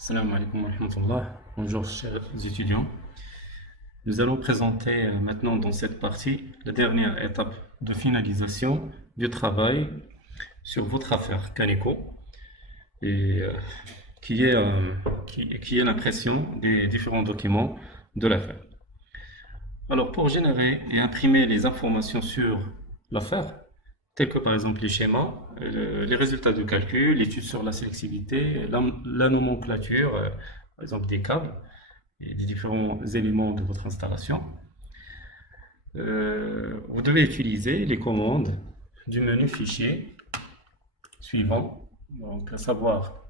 Salam alaikum wa rahmatullah. Bonjour chers étudiants. Nous allons présenter maintenant dans cette partie la dernière étape de finalisation du travail sur votre affaire Caneco et qui est, qui est l'impression des différents documents de l'affaire. Alors pour générer et imprimer les informations sur l'affaire, tels que par exemple les schémas, les résultats de calcul, l'étude sur la sélectivité, la nomenclature, par exemple des câbles et des différents éléments de votre installation. Vous devez utiliser les commandes du menu fichier suivant, donc à savoir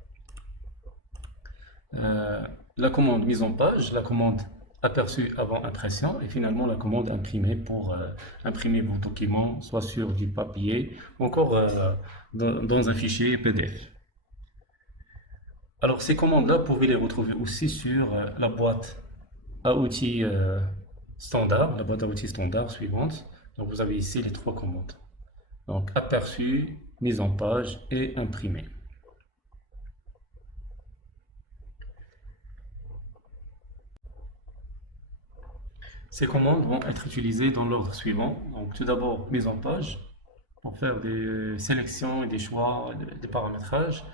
la commande mise en page, la commande aperçu avant impression et finalement la commande imprimée pour imprimer vos documents soit sur du papier ou encore dans un fichier PDF. Alors ces commandes-là, vous pouvez les retrouver aussi sur la boîte à outils standard, la boîte à outils standard suivante. Donc vous avez ici les trois commandes. Donc aperçu, mise en page et imprimé. Ces commandes vont être utilisées dans l'ordre suivant. Donc, tout d'abord, mise en page, pour faire des sélections et des choix, des paramétrages,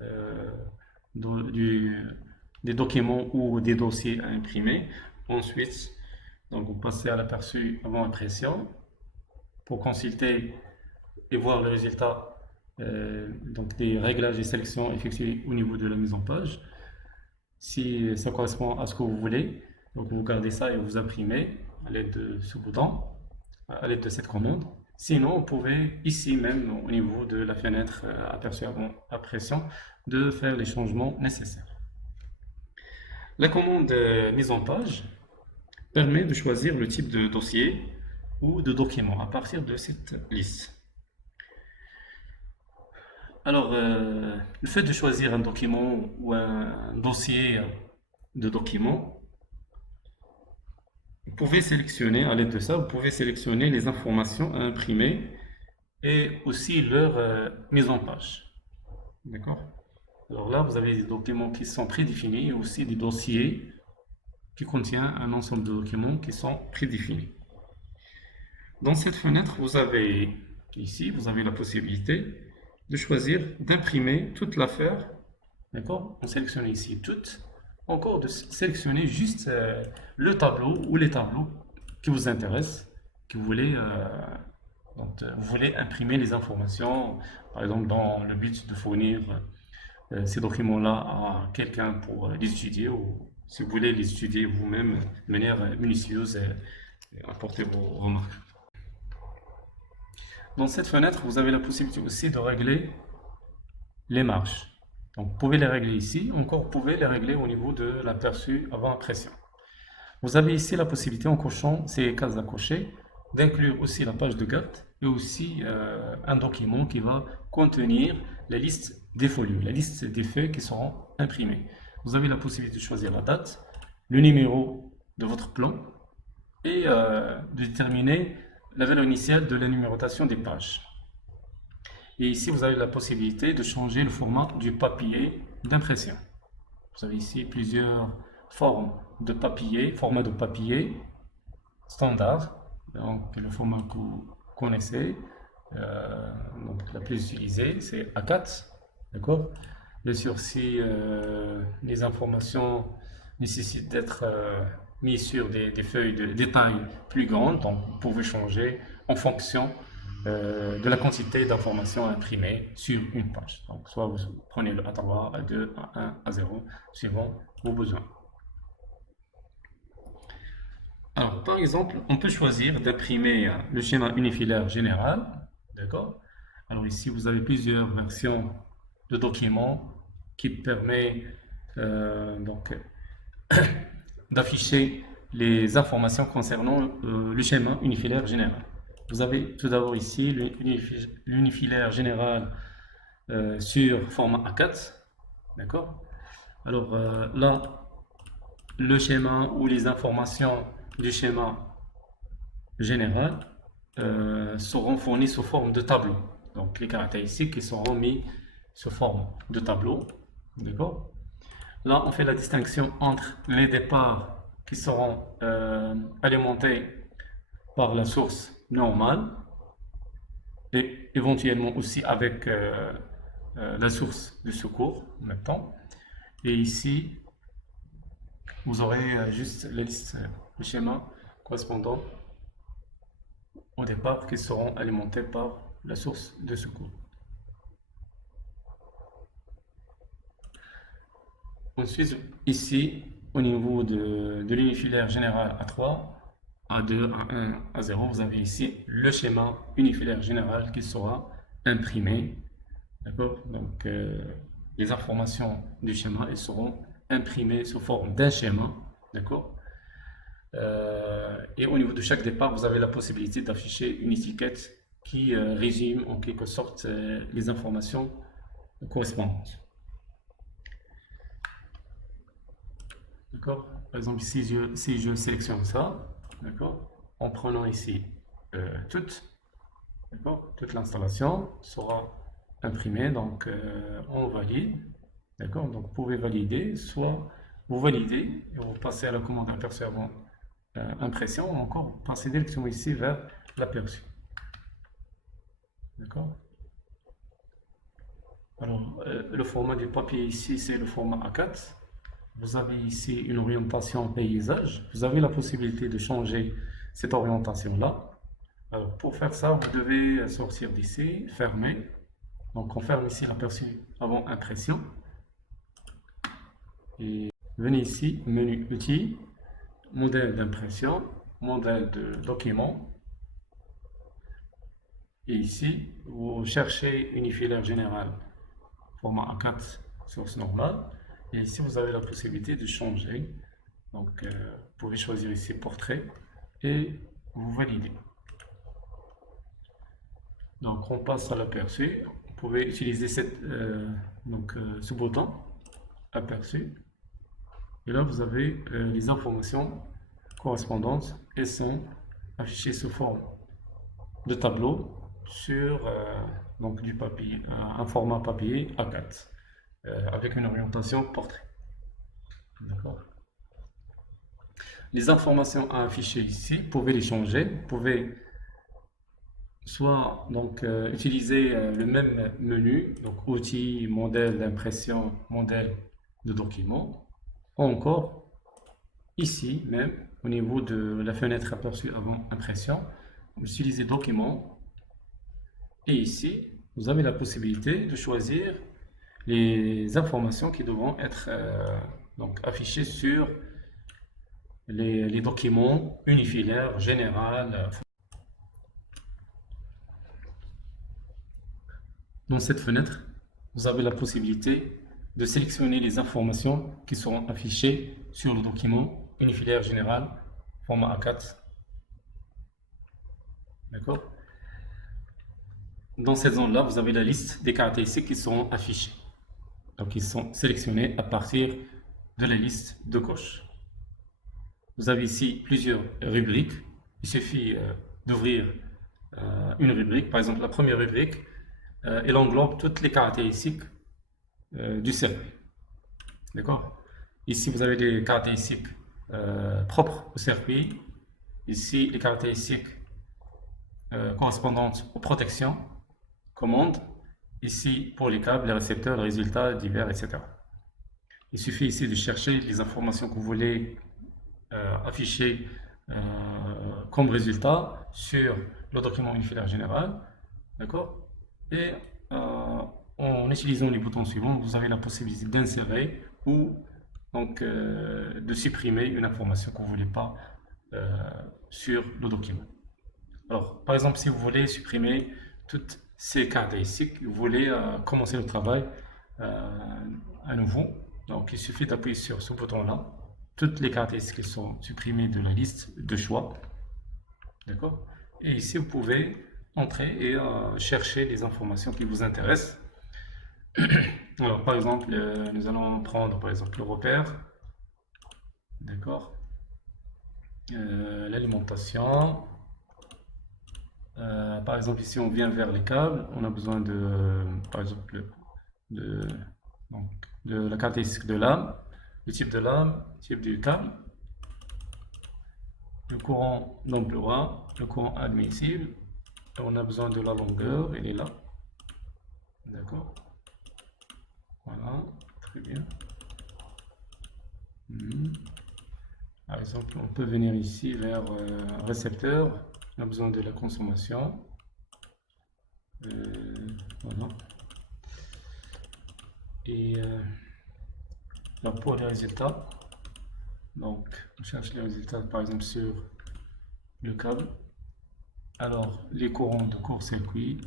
euh, des documents ou des dossiers à imprimer. Ensuite, donc, vous passez à l'aperçu avant impression pour consulter et voir le résultat donc des réglages et sélections effectués au niveau de la mise en page. Si ça correspond à ce que vous voulez, donc vous gardez ça et vous imprimez à l'aide de ce bouton, à l'aide de cette commande. Sinon, vous pouvez ici même au niveau de la fenêtre aperçu avant impression de faire les changements nécessaires. La commande mise en page permet de choisir le type de dossier ou de document à partir de cette liste. Alors, le fait de choisir un document ou un dossier de documents, vous pouvez sélectionner, à l'aide de ça, vous pouvez sélectionner les informations à imprimer et aussi leur mise en page. D'accord? Alors là, vous avez des documents qui sont prédéfinis et aussi des dossiers qui contiennent un ensemble de documents qui sont prédéfinis. Dans cette fenêtre, vous avez ici, vous avez la possibilité de choisir d'imprimer toute l'affaire. D'accord? On sélectionne ici toute. Encore de sélectionner juste le tableau ou les tableaux qui vous intéressent, que vous voulez, vous voulez imprimer les informations, par exemple dans le but de fournir ces documents-là à quelqu'un pour les étudier ou si vous voulez les étudier vous-même de manière minutieuse et apporter vos remarques. Dans cette fenêtre, vous avez la possibilité aussi de régler les marges. Donc, vous pouvez les régler ici, encore vous pouvez les régler au niveau de l'aperçu avant impression. Vous avez ici la possibilité, en cochant ces cases à cocher, d'inclure aussi la page de garde et aussi un document qui va contenir la liste des folios, la liste des feuilles qui seront imprimées. Vous avez la possibilité de choisir la date, le numéro de votre plan et de déterminer la valeur initiale de la numérotation des pages. Et ici, vous avez la possibilité de changer le format du papier d'impression. Vous avez ici plusieurs formes de papier, formats de papier standard, donc le format que vous connaissez, donc la plus utilisée, c'est A4, d'accord? Bien sûr, si les informations nécessitent d'être mises sur des feuilles de taille plus grande, donc vous pouvez changer en fonction de la quantité d'informations imprimées sur une page. Donc, soit vous prenez le A3, A2, A1, A0, suivant vos besoins. Alors, par exemple, on peut choisir d'imprimer le schéma unifilaire général. D'accord? Alors, ici, vous avez plusieurs versions de documents qui permettent d'afficher les informations concernant le schéma unifilaire général. Vous avez tout d'abord ici l'unifilaire général sur format A4. D'accord? Alors là, le schéma ou les informations du schéma général seront fournis sous forme de tableau. Donc les caractéristiques qui seront mis sous forme de tableau. D'accord? Là, on fait la distinction entre les départs qui seront alimentés par la source normale et éventuellement aussi avec la source de secours en même temps. Et ici, vous aurez juste la liste, le schéma correspondant au départ qui seront alimentés par la source de secours. Ensuite, ici, au niveau de l'unifilaire général A3, A2, A1, A0, vous avez ici le schéma unifilaire général qui sera imprimé. D'accord? Donc, les informations du schéma elles seront imprimées sous forme d'un schéma. D'accord? Et au niveau de chaque départ, vous avez la possibilité d'afficher une étiquette qui résume en quelque sorte les informations correspondantes. D'accord? Par exemple, si je sélectionne ça, d'accord? En prenant ici toute, d'accord? Toute l'installation sera imprimée, donc on valide, d'accord? Donc vous pouvez valider, soit vous validez et vous passez à la commande aperçu avant impression, ou encore vous passez directement ici vers l'aperçu. D'accord? Alors, le format du papier ici, c'est le format A4. Vous avez ici une orientation paysage. Vous avez la possibilité de changer cette orientation-là. Alors, pour faire ça, vous devez sortir d'ici, fermer. Donc, on ferme ici l'aperçu avant impression. Et venez ici, menu outils, modèle d'impression, modèle de document. Et ici, vous cherchez unifilaire général, format A4, source normale. Et ici, vous avez la possibilité de changer. Donc, vous pouvez choisir ici portrait et vous validez. Donc, on passe à l'aperçu. Vous pouvez utiliser ce bouton aperçu. Et là, vous avez les informations correspondantes et sont affichées sous forme de tableau sur donc du papier, un format papier A4 avec une orientation portrait. D'accord. Les informations à afficher ici, vous pouvez les changer. Vous pouvez soit donc utiliser le même menu, donc outils, modèle d'impression, modèle de document, ou encore ici même au niveau de la fenêtre aperçue avant impression, vous utilisez document et ici vous avez la possibilité de choisir les informations qui devront être donc affichées sur les documents unifilaires général. Dans cette fenêtre, vous avez la possibilité de sélectionner les informations qui seront affichées sur le document unifilaire général format A4. D'accord? Dans cette zone-là, vous avez la liste des caractéristiques qui seront affichées. Donc, ils sont sélectionnés à partir de la liste de gauche. Vous avez ici plusieurs rubriques. Il suffit d'ouvrir une rubrique. Par exemple, la première rubrique, elle englobe toutes les caractéristiques du circuit. D'accord? Ici, vous avez des caractéristiques propres au circuit. Ici, les caractéristiques correspondantes aux protections, commandes. Ici, pour les câbles, les récepteurs, les résultats divers, etc. Il suffit ici de chercher les informations que vous voulez afficher comme résultat sur le document unifilaire général. D'accord? Et en utilisant les boutons suivants, vous avez la possibilité d'insérer ou donc de supprimer une information que vous ne voulez pas sur le document. Alors, par exemple, si vous voulez supprimer toutes ces caractéristiques, vous voulez commencer le travail à nouveau, donc il suffit d'appuyer sur ce bouton-là. Toutes les caractéristiques sont supprimées de la liste de choix. D'accord? Et ici, vous pouvez entrer et chercher les informations qui vous intéressent. Alors, par exemple, nous allons prendre par exemple le repère. D'accord? L'alimentation. Par exemple, ici, on vient vers les câbles. On a besoin de, par exemple, de la caractéristique de lame. le type de lame, le type du câble, le courant d'emploi, le courant admissible. Et on a besoin de la longueur, elle est là. D'accord. Voilà, très bien. Par exemple, on peut venir ici vers récepteur. On a besoin de la consommation. Voilà. Et là, pour les résultats, donc on cherche les résultats par exemple sur le câble. Alors, les courants de court-circuit.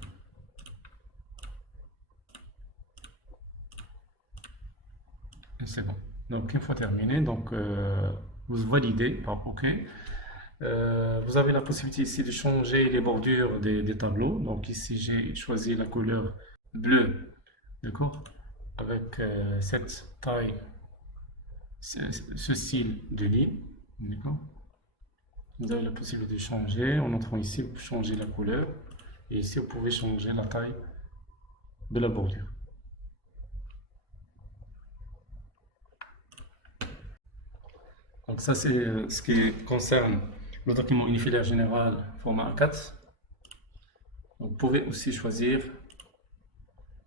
C'est bon. Donc, une fois terminé, donc vous validez par OK. Vous avez la possibilité ici de changer les bordures des tableaux. Donc ici, j'ai choisi la couleur bleue, d'accord, avec cette taille, ce style de ligne, d'accord. Vous avez la possibilité de changer. En entrant ici, vous pouvez changer la couleur. Et ici, vous pouvez changer la taille de la bordure. Donc ça, c'est ce qui concerne le document unifilaire général format A4. Donc, vous pouvez aussi choisir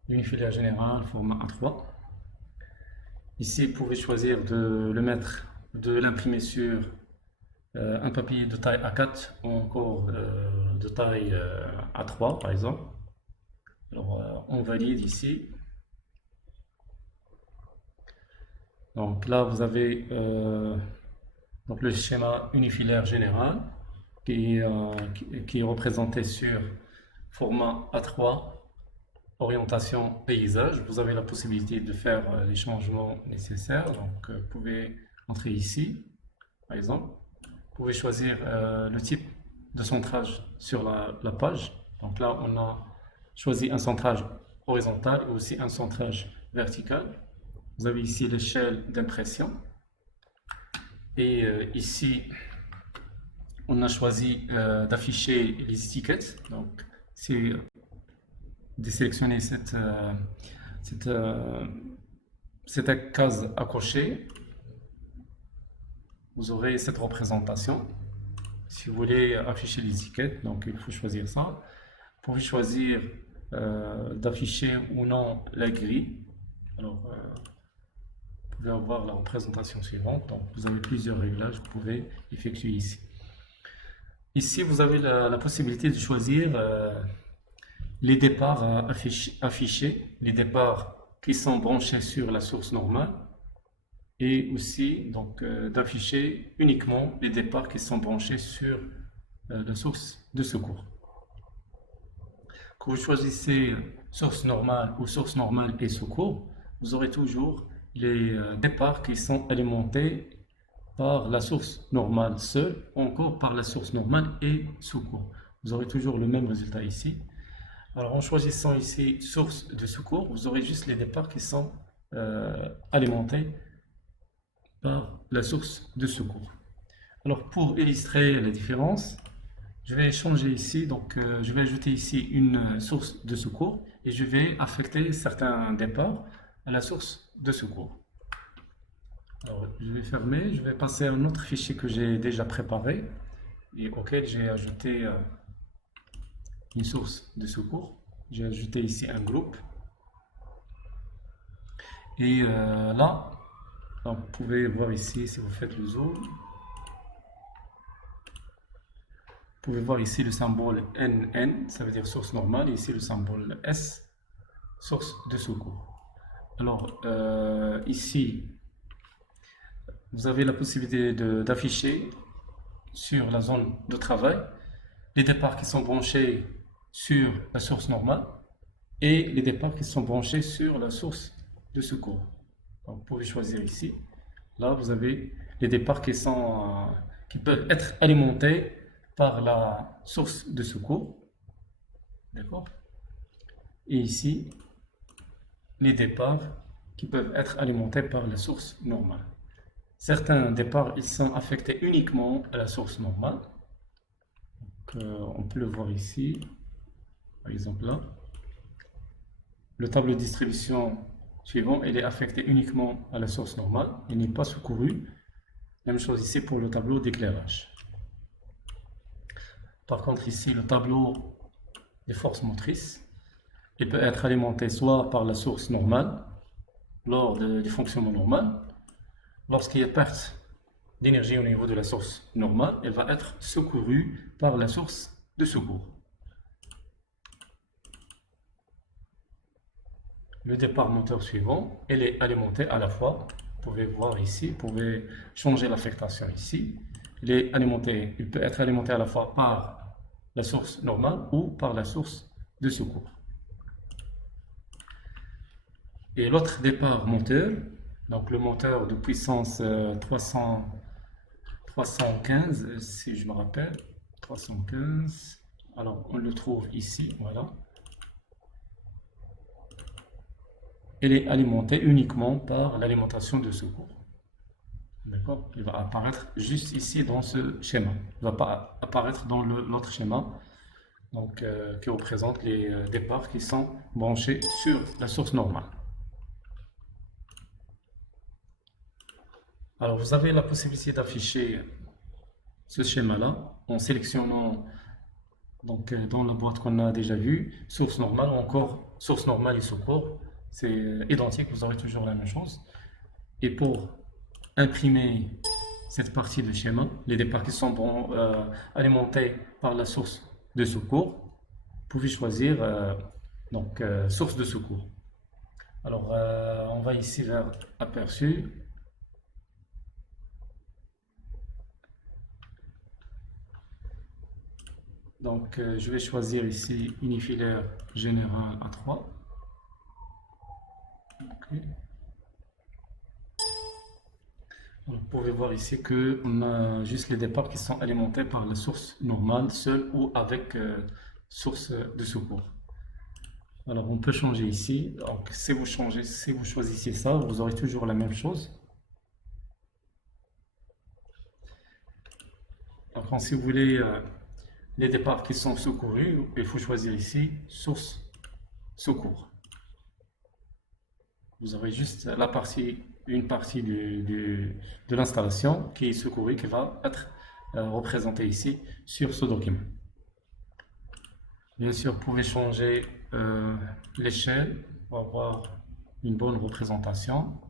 l'unifilaire général format A3. Ici, vous pouvez choisir de l'imprimer sur un papier de taille A4 ou encore de taille A3 par exemple. Alors, on valide ici. Donc là, vous avez donc le schéma unifilaire général qui est représenté sur format A3, orientation paysage. Vous avez la possibilité de faire les changements nécessaires. Donc, vous pouvez entrer ici, par exemple. Vous pouvez choisir le type de centrage sur la page. Donc là, on a choisi un centrage horizontal et aussi un centrage vertical. Vous avez ici l'échelle d'impression. Et ici, on a choisi d'afficher les étiquettes. Donc, c'est de sélectionner cette case à cocher. Vous aurez cette représentation. Si vous voulez afficher les étiquettes, donc il faut choisir ça. Vous pouvez choisir d'afficher ou non la grille. Alors, vous pouvez avoir la représentation suivante. Donc, vous avez plusieurs réglages que vous pouvez effectuer ici. Ici, vous avez la possibilité de choisir les départs affichés, les départs qui sont branchés sur la source normale, et aussi donc d'afficher uniquement les départs qui sont branchés sur la source de secours. Quand vous choisissez source normale ou source normale et secours, vous aurez toujours les départs qui sont alimentés par la source normale seule, ou encore par la source normale et secours. Vous aurez toujours le même résultat ici. Alors, en choisissant ici source de secours, vous aurez juste les départs qui sont alimentés par la source de secours. Alors, pour illustrer la différence, je vais changer ici. Donc, je vais ajouter ici une source de secours et je vais affecter certains départs à la source de secours. Alors, je vais fermer, je vais passer à un autre fichier que j'ai déjà préparé et auquel j'ai ajouté une source de secours. J'ai ajouté ici un groupe. Et là, donc, vous pouvez voir ici, si vous faites le zoom, vous pouvez voir ici le symbole NN, ça veut dire source normale, et ici le symbole S, source de secours. Alors, ici, vous avez la possibilité d'afficher sur la zone de travail les départs qui sont branchés sur la source normale et les départs qui sont branchés sur la source de secours. Donc, vous pouvez choisir ici. Là, vous avez les départs qui peuvent être alimentés par la source de secours. D'accord? Et ici, les départs qui peuvent être alimentés par la source normale. Certains départs, ils sont affectés uniquement à la source normale. Donc, on peut le voir ici, par exemple là. Le tableau de distribution suivant, il est affecté uniquement à la source normale, il n'est pas secouru. Même chose ici pour le tableau d'éclairage. Par contre ici, le tableau des forces motrices, il peut être alimenté soit par la source normale, lors du fonctionnement normal. Lorsqu'il y a perte d'énergie au niveau de la source normale, elle va être secourue par la source de secours. Le départ moteur suivant, elle est alimentée à la fois, vous pouvez voir ici, vous pouvez changer l'affectation ici. Il peut être alimenté à la fois par la source normale ou par la source de secours. Et l'autre départ moteur, donc le moteur de puissance 315, si je me rappelle, 315, alors on le trouve ici, voilà. Il est alimenté uniquement par l'alimentation de secours. D'accord? Il va apparaître juste ici dans ce schéma. Il ne va pas apparaître dans l'autre schéma, donc, qui représente les départs qui sont branchés sur la source normale. Alors, vous avez la possibilité d'afficher ce schéma-là en sélectionnant donc, dans la boîte qu'on a déjà vue, source normale ou encore source normale et secours. C'est identique, vous aurez toujours la même chose. Et pour imprimer cette partie du schéma, les départs qui sont alimentés par la source de secours, vous pouvez choisir source de secours. Alors, on va ici vers aperçu. Donc, je vais choisir ici unifilaire général à 3. Okay. Vous pouvez voir ici qu'on a juste les départs qui sont alimentés par la source normale, seule ou avec source de secours. Alors, on peut changer ici. Donc, si vous choisissez ça, vous aurez toujours la même chose. Donc, si vous voulez les départs qui sont secourus, il faut choisir ici source secours. Vous avez juste une partie de l'installation qui est secourue, qui va être représentée ici sur ce document. Bien sûr, vous pouvez changer l'échelle pour avoir une bonne représentation.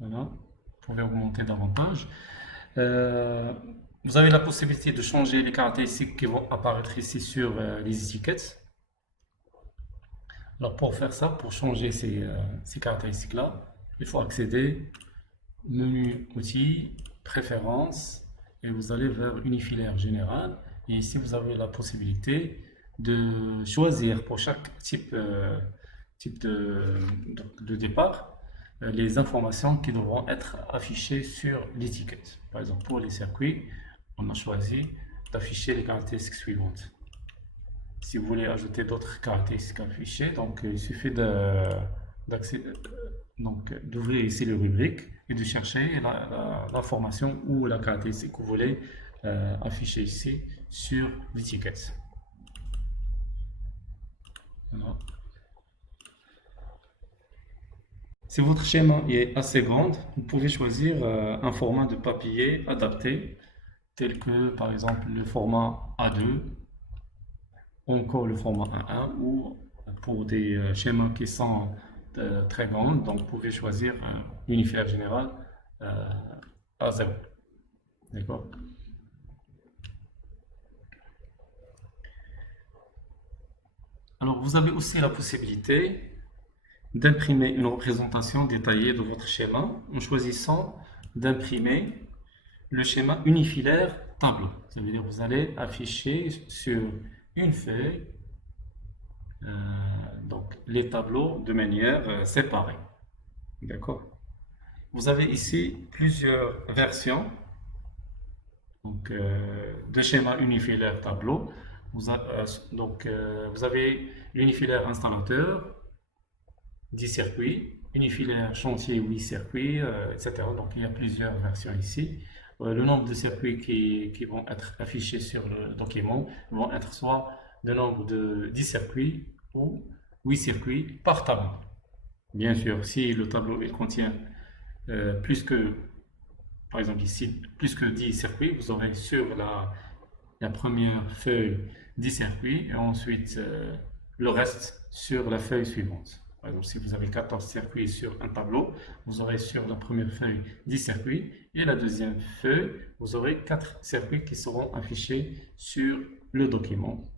Voilà, vous pouvez augmenter davantage. Vous avez la possibilité de changer les caractéristiques qui vont apparaître ici sur les étiquettes. Alors pour faire ça, pour changer ces caractéristiques-là, il faut accéder menu outils, préférences, et vous allez vers unifilaire général. Et ici, vous avez la possibilité de choisir pour chaque type de départ les informations qui devront être affichées sur l'étiquette. Par exemple, pour les circuits, on a choisi d'afficher les caractéristiques suivantes. Si vous voulez ajouter d'autres caractéristiques affichées, donc il suffit d'ouvrir ici les rubriques et de chercher l'information ou la caractéristique que vous voulez afficher ici sur l'étiquette. Voilà. Si votre schéma est assez grand, vous pouvez choisir un format de papier adapté, tel que par exemple le format A2, encore le format A1, ou pour des schémas qui sont très grands, donc vous pouvez choisir un unifilaire général A0. D'accord? Alors vous avez aussi la possibilité d'imprimer une représentation détaillée de votre schéma en choisissant d'imprimer le schéma unifilaire tableau. Ça veut dire que vous allez afficher sur une feuille donc les tableaux de manière séparée. D'accord? Vous avez ici plusieurs versions donc, de schéma unifilaire tableau. Vous avez l'unifilaire installateur, 10 circuits, unifilaire chantier, 8 circuits, etc. Donc il y a plusieurs versions ici. Le nombre de circuits qui vont être affichés sur le document vont être soit le nombre de 10 circuits ou 8 circuits par tableau. Bien sûr, si le tableau il contient plus que, par exemple ici, plus que 10 circuits, vous aurez sur la première feuille 10 circuits et ensuite le reste sur la feuille suivante. Par exemple, si vous avez 14 circuits sur un tableau, vous aurez sur la première feuille 10 circuits et la deuxième feuille, vous aurez 4 circuits qui seront affichés sur le document.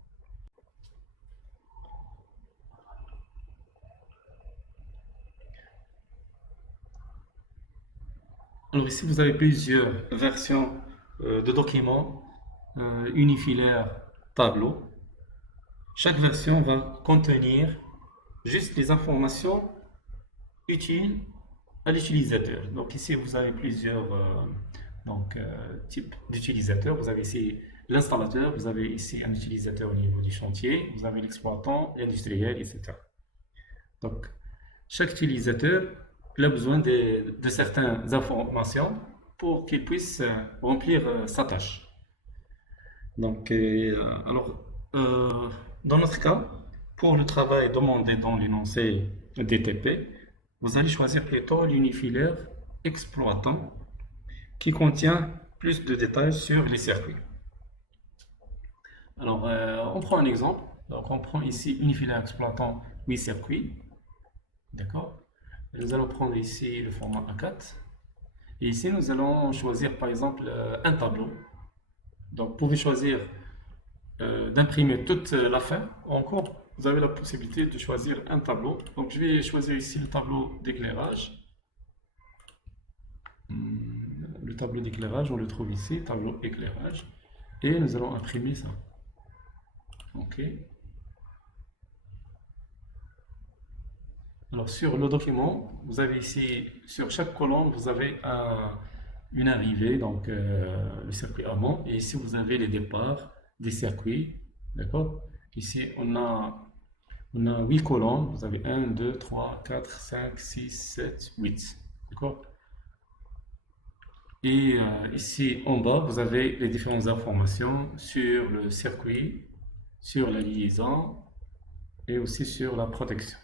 Alors ici, vous avez plusieurs versions de documents unifilaires tableau. Chaque version va contenir juste les informations utiles à l'utilisateur. Donc ici, vous avez plusieurs types d'utilisateurs. Vous avez ici l'installateur, vous avez ici un utilisateur au niveau du chantier, vous avez l'exploitant, l'industriel, etc. Donc, chaque utilisateur il a besoin de certaines informations pour qu'il puisse remplir sa tâche. Donc, dans notre cas, pour le travail demandé dans l'énoncé DTP, vous allez choisir plutôt l'unifilaire exploitant qui contient plus de détails sur les circuits. Alors, on prend un exemple. Donc, on prend ici unifilaire exploitant 8 circuits. D'accord? Nous allons prendre ici le format A4. Et ici, nous allons choisir par exemple un tableau. Donc, vous pouvez choisir d'imprimer toute l'affaire. Encore, vous avez la possibilité de choisir un tableau. Donc, je vais choisir ici le tableau d'éclairage. Le tableau d'éclairage, on le trouve ici, tableau éclairage. Et nous allons imprimer ça. OK. Alors, sur le document, vous avez ici, sur chaque colonne, vous avez une arrivée, donc le circuit amont. Et ici, vous avez les départs des circuits. D'accord? Ici, on a 8 colonnes. Vous avez 1, 2, 3, 4, 5, 6, 7, 8. D'accord? Et ici, en bas, vous avez les différentes informations sur le circuit, sur la liaison et aussi sur la protection.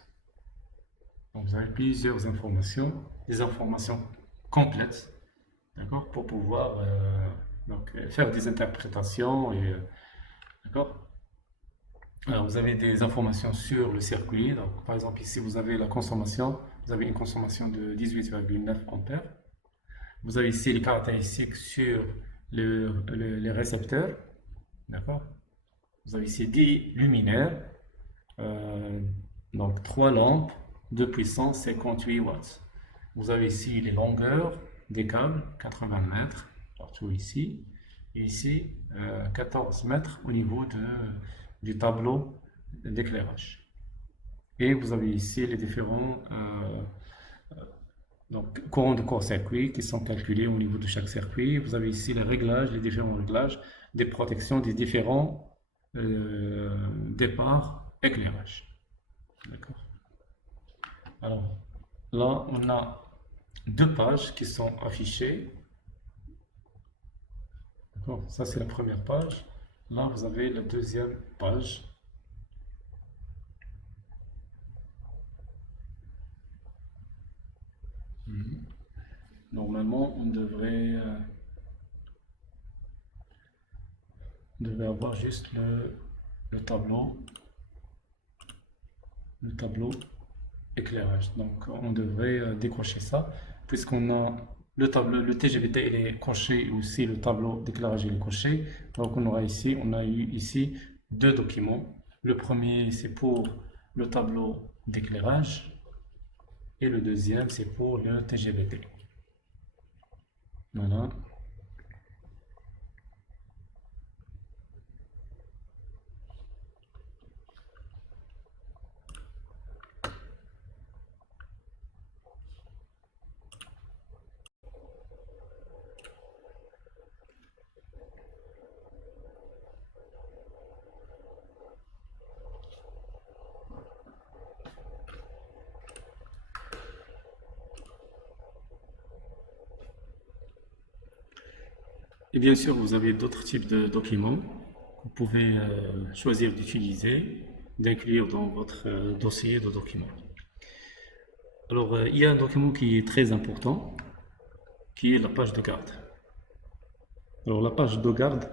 Donc, vous avez plusieurs informations, des informations complètes, d'accord, pour pouvoir faire des interprétations. D'accord. Alors, vous avez des informations sur le circuit. Donc, par exemple, ici, vous avez la consommation. Vous avez une consommation de 18,9 ampères. Vous avez ici les caractéristiques sur les récepteurs. D'accord. Vous avez ici 10 luminaires, donc 3 lampes de puissance 58 watts. Vous avez ici les longueurs des câbles, 80 mètres, partout ici. Et ici, 14 mètres au niveau du tableau d'éclairage. Et vous avez ici les différents courants de court-circuit qui sont calculés au niveau de chaque circuit. Vous avez ici les réglages, les différents réglages des protections des différents départs éclairage. D'accord. Alors, là, on a 2 pages qui sont affichées. D'accord. Ça, c'est la première page. Là, vous avez la deuxième page. Normalement, on devrait avoir juste le tableau éclairage. Donc, on devrait décocher ça, puisqu'on a le tableau, le TGBT il est coché, aussi le tableau d'éclairage il est coché. Donc, on a eu ici 2 documents. Le premier, c'est pour le tableau d'éclairage, et le deuxième, c'est pour le TGBT. Voilà. Et bien sûr, vous avez d'autres types de documents que vous pouvez choisir d'utiliser, d'inclure dans votre dossier de documents. Alors, il y a un document qui est très important, qui est la page de garde. Alors, la page de garde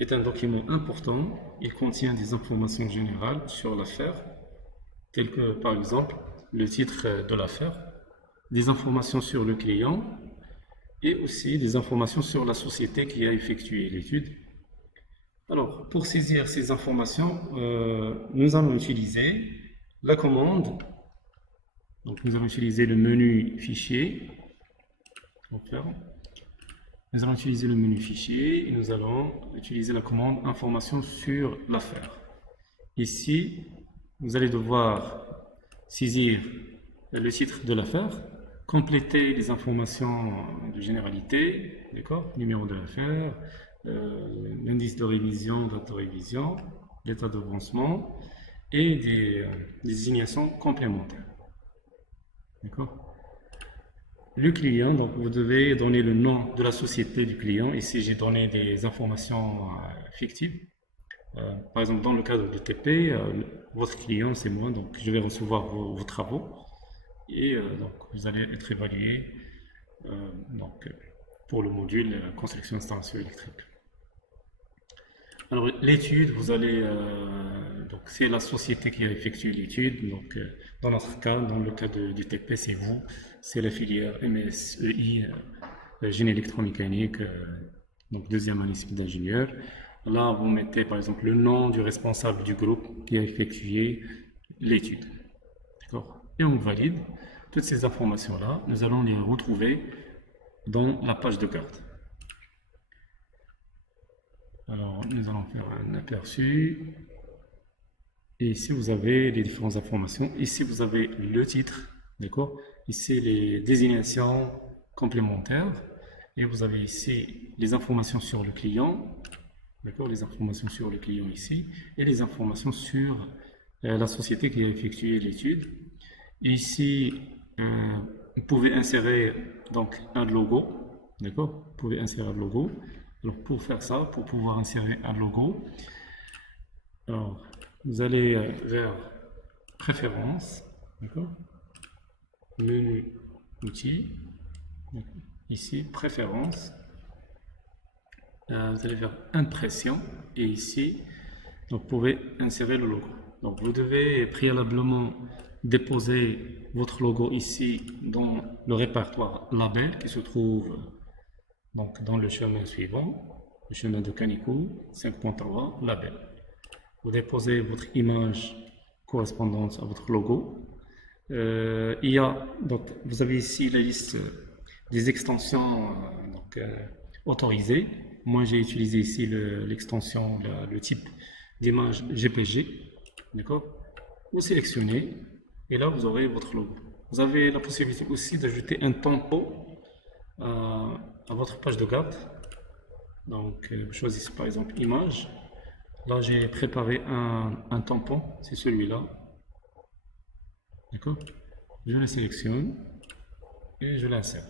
est un document important. Il contient des informations générales sur l'affaire, telles que, par exemple, le titre de l'affaire, des informations sur le client et aussi des informations sur la société qui a effectué l'étude. Alors, pour saisir ces informations, nous allons utiliser la commande. Donc, nous allons utiliser le menu fichier. Nous allons utiliser le menu fichier et nous allons utiliser la commande information sur l'affaire. Ici, vous allez devoir saisir le titre de l'affaire, compléter les informations de généralité, d'accord, numéro de l'affaire, l'indice de révision, date de révision, l'état d'avancement et des désignations complémentaires. D'accord. Le client, donc vous devez donner le nom de la société du client. Ici, j'ai donné des informations fictives. Par exemple, dans le cadre du TP, votre client, c'est moi, donc je vais recevoir vos travaux et donc vous allez être évalué donc, pour le module construction installation électrique. Alors, l'étude, vous allez, donc c'est la société qui a effectué l'étude. Donc, dans notre cas, dans le cas du TP, c'est vous, c'est la filière MSEI, génie électromécanique, donc deuxième année cycle d'ingénieur. Là, vous mettez par exemple le nom du responsable du groupe qui a effectué l'étude. D'accord? Et on valide. Toutes ces informations-là, nous allons les retrouver dans la page de garde. Alors, nous allons faire un aperçu. Et ici, vous avez les différentes informations. Ici, vous avez le titre, d'accord? Ici, les désignations complémentaires. Et vous avez ici les informations sur le client, d'accord? Les informations sur le client ici. Et les informations sur la société qui a effectué l'étude. Et ici, vous pouvez insérer donc un logo, d'accord? Vous pouvez insérer un logo. Alors, pour faire ça, pour pouvoir insérer un logo, alors, vous allez vers Préférences, d'accord? Menu Outils, ici Préférences, vous allez vers Impression et ici, donc, vous pouvez insérer le logo. Donc, vous devez préalablement déposer votre logo ici dans le répertoire label qui se trouve donc dans le chemin suivant, le chemin de Canicou 5.3 label. Vous déposez votre image correspondante à votre logo. Donc, vous avez ici la liste des extensions autorisées. Moi, j'ai utilisé ici l'extension, le type d'image GPG. D'accord? Vous sélectionnez et là, vous aurez votre logo. Vous avez la possibilité aussi d'ajouter un tempo à votre page de garde. Donc, vous choisissez par exemple image. Là, j'ai préparé un tampon, c'est celui-là. D'accord? Je le sélectionne et je l'insère.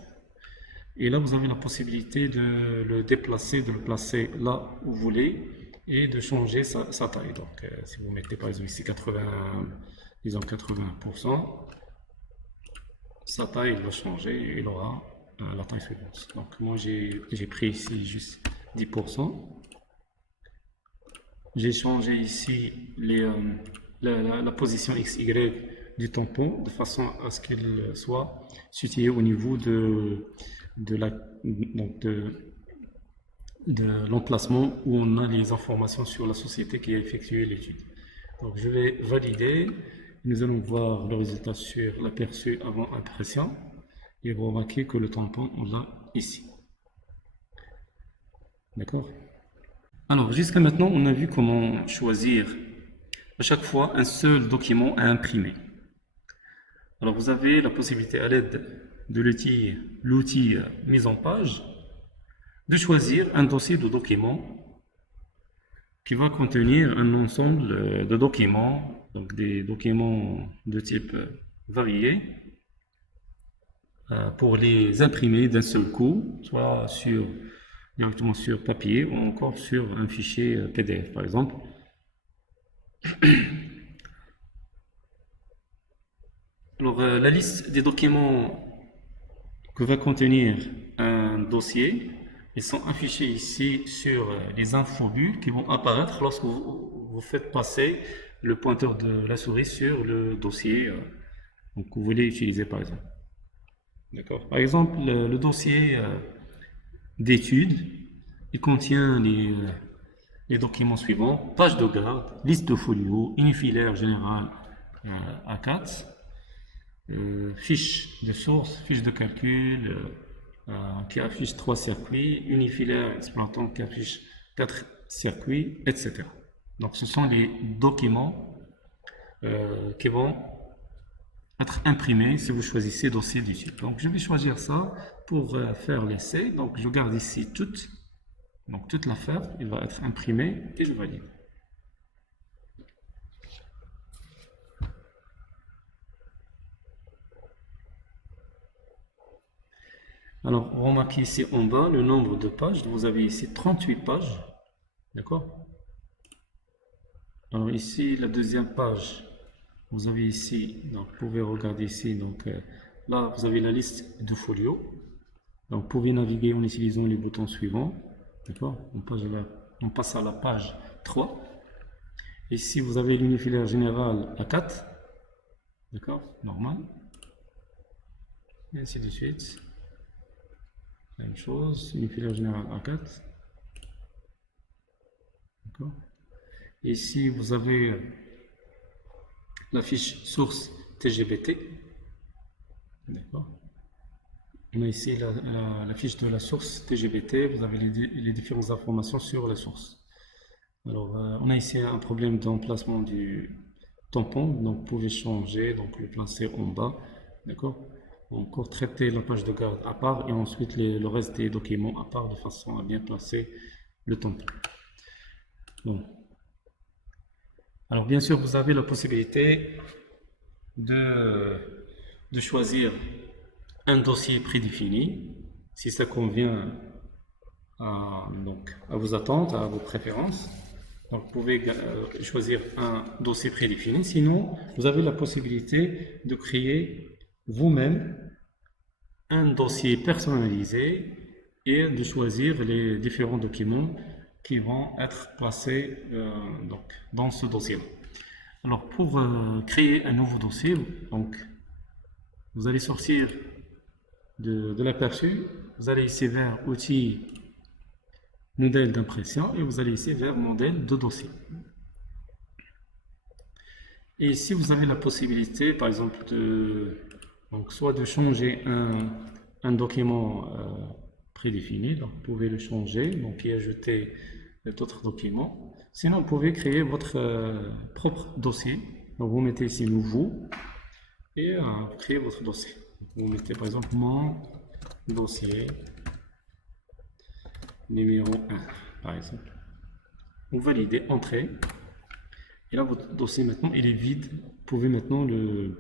Et là, vous avez la possibilité de le déplacer, de le placer là où vous voulez et de changer sa taille. Donc, si vous mettez par exemple ici 80%, sa taille va changer et il aura la taille suivante. Donc, moi, j'ai pris ici juste 10%. J'ai changé ici la position XY du tampon de façon à ce qu'il soit situé au niveau de l'emplacement où on a les informations sur la société qui a effectué l'étude. Donc je vais valider. Nous allons voir le résultat sur l'aperçu avant impression et vous remarquez que le tampon on l'a ici. D'accord? Alors, jusqu'à maintenant, on a vu comment choisir à chaque fois un seul document à imprimer. Alors, vous avez la possibilité à l'aide de l'outil mise en page de choisir un dossier de documents qui va contenir un ensemble de documents, donc des documents de type varié, pour les imprimer d'un seul coup, soit directement sur papier ou encore sur un fichier PDF par exemple. Alors, la liste des documents que va contenir un dossier, ils sont affichés ici sur les infobus qui vont apparaître lorsque vous faites passer le pointeur de la souris sur le dossier donc, que vous voulez utiliser par exemple. D'accord. Par exemple, le dossier d'études, il contient les documents suivants, page de garde, liste de folio, unifilaire général A4, fiche de source, fiche de calcul qui affiche 3 circuits, unifilaire exploitant qui affiche 4 circuits, etc. Donc ce sont les documents qui vont être imprimés si vous choisissez dossier d'études. Donc je vais choisir ça pour faire l'essai. Donc je garde ici toute. Donc toute l'affaire, il va être imprimé et je valide. Alors, remarquez ici en bas le nombre de pages. Vous avez ici 38 pages. D'accord? Alors ici, la deuxième page, vous avez ici, donc vous pouvez regarder ici, donc là, vous avez la liste de folios. Donc, vous pouvez naviguer en utilisant les boutons suivants. D'accord? On passe à la page 3. Ici, vous avez l'unifilaire général A4. D'accord? Normal. Et ainsi de suite. Même chose, unifileur général A4. D'accord. Ici, vous avez la fiche source TGBT. D'accord. On a ici la fiche de la source TGBT. Vous avez les différentes informations sur la source. Alors, on a ici un problème d'emplacement du tampon. Donc, vous pouvez changer, donc le placer en bas. D'accord. Encore traiter la page de garde à part et ensuite le reste des documents à part de façon à bien placer le tampon. Bon. Alors bien sûr, vous avez la possibilité de choisir un dossier prédéfini si ça convient à vos attentes, à vos préférences. Donc vous pouvez choisir un dossier prédéfini. Sinon, vous avez la possibilité de créer vous-même un dossier personnalisé et de choisir les différents documents qui vont être placés dans ce dossier. Alors pour créer un nouveau dossier, donc vous allez sortir de l'aperçu, vous allez ici vers outils modèle d'impression et vous allez ici vers modèle de dossier. Et ici vous avez la possibilité par exemple soit de changer un document prédéfini, donc vous pouvez le changer, donc y ajouter d'autres documents. Sinon, vous pouvez créer votre propre dossier. Donc vous mettez ici nouveau et vous créez votre dossier. Vous mettez par exemple mon dossier numéro 1, par exemple. Vous validez, entrée. Et là, votre dossier maintenant, il est vide. Vous pouvez maintenant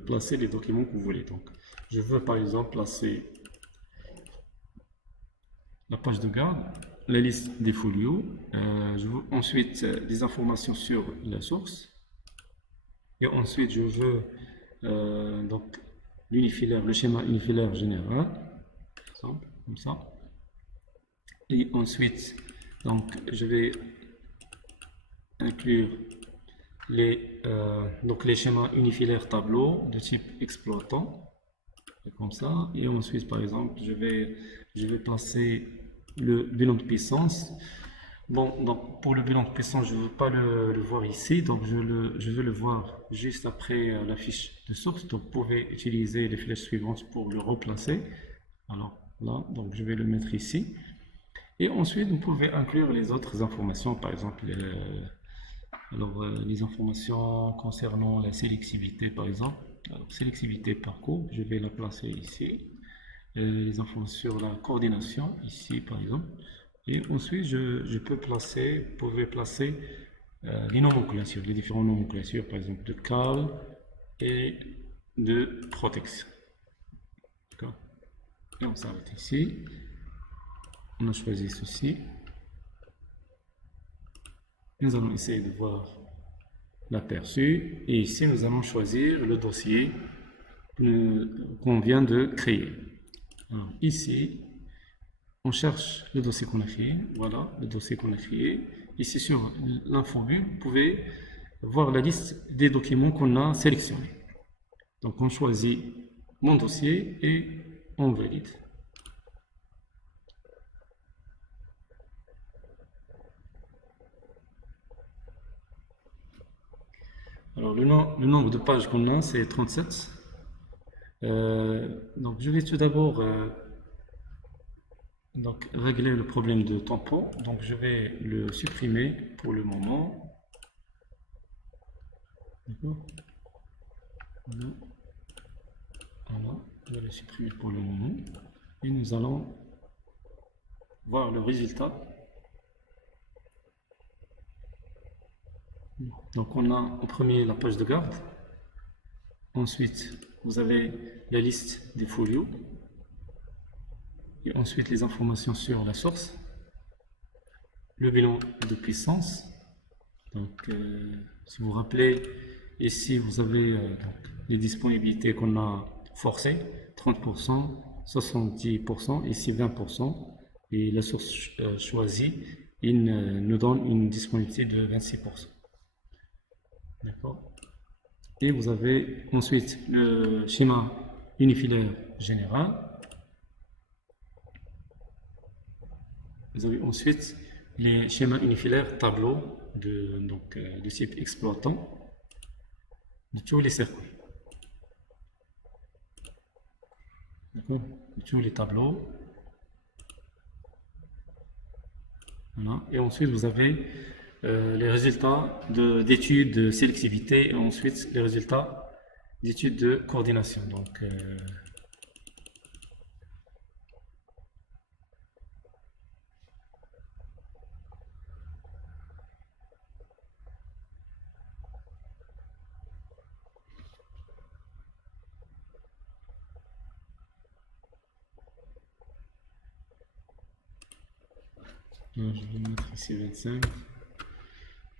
placer les documents que vous voulez. Donc, je veux par exemple placer la page de garde, la liste des folios. Je veux ensuite des informations sur la source. Et ensuite, je veux donc l'unifilaire, le schéma unifilaire général, par exemple, comme ça. Et ensuite, donc, je vais inclure les schémas unifilaires tableau de type exploitant. Comme ça, et ensuite par exemple je vais passer le bilan de puissance. Bon, donc pour le bilan de puissance je ne veux pas le voir ici, donc je veux le voir juste après la fiche de source. Donc vous pouvez utiliser les flèches suivantes pour le replacer. Alors là, donc je vais le mettre ici et ensuite vous pouvez inclure les autres informations, par exemple les informations concernant la sélectivité par exemple. Alors, sélectivité parcours, je vais la placer ici. Les informations sur la coordination, ici par exemple. Et ensuite, je peux placer, vous pouvez placer les nomenclatures, les différentes nomenclatures, par exemple de cal et de protection. D'accord? Et on s'arrête ici. On a choisi ceci. Nous allons essayer de voir l'aperçu et ici nous allons choisir le dossier qu'on vient de créer. Alors, ici, on cherche le dossier qu'on a créé. Voilà, le dossier qu'on a créé. Ici, sur l'info-vue, vous pouvez voir la liste des documents qu'on a sélectionnés. Donc, on choisit mon dossier et on valide. Alors, le nombre de pages qu'on a, c'est 37. Donc, je vais tout d'abord régler le problème de tampon. Donc, je vais le supprimer pour le moment. D'accord. Voilà. Voilà, je vais le supprimer pour le moment. Et nous allons voir le résultat. Donc, on a en premier la page de garde. Ensuite, vous avez la liste des folios. Et ensuite, les informations sur la source. Le bilan de puissance. Donc, si vous vous rappelez, ici, vous avez les disponibilités qu'on a forcées. 30%, 70%, ici 20%. Et la source choisie, il nous donne une disponibilité de 26%. D'accord. Et vous avez ensuite le schéma unifilaire général. Vous avez ensuite les schémas unifilaires tableau de type exploitant de tous les circuits. D'accord. De tous les tableaux. Voilà. Et ensuite vous avez les résultats d'études de sélectivité et ensuite les résultats d'études de coordination. Donc, je vais mettre ici 25.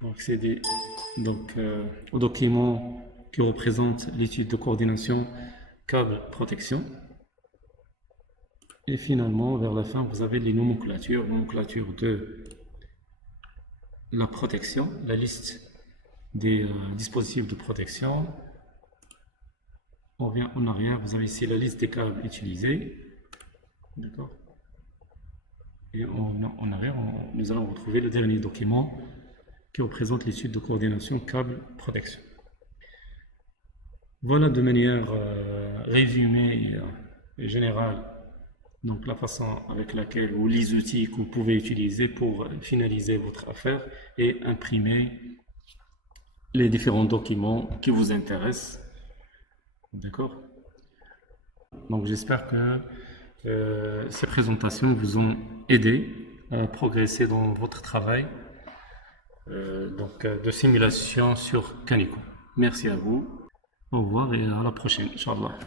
Pour accéder au document qui représente l'étude de coordination câble protection. Et finalement, vers la fin, vous avez les nomenclatures de la protection, la liste des dispositifs de protection. On revient en arrière, vous avez ici la liste des câbles utilisés. D'accord. Et en arrière, nous allons retrouver le dernier document qui représente l'étude de coordination câble protection. Voilà de manière résumée et générale donc la façon avec laquelle ou les outils que vous pouvez utiliser pour finaliser votre affaire et imprimer les différents documents qui vous intéressent. D'accord. Donc j'espère que ces présentations vous ont aidé à progresser dans votre travail de simulation sur Canico. Merci à vous. Au revoir et à la prochaine, Inch'Allah.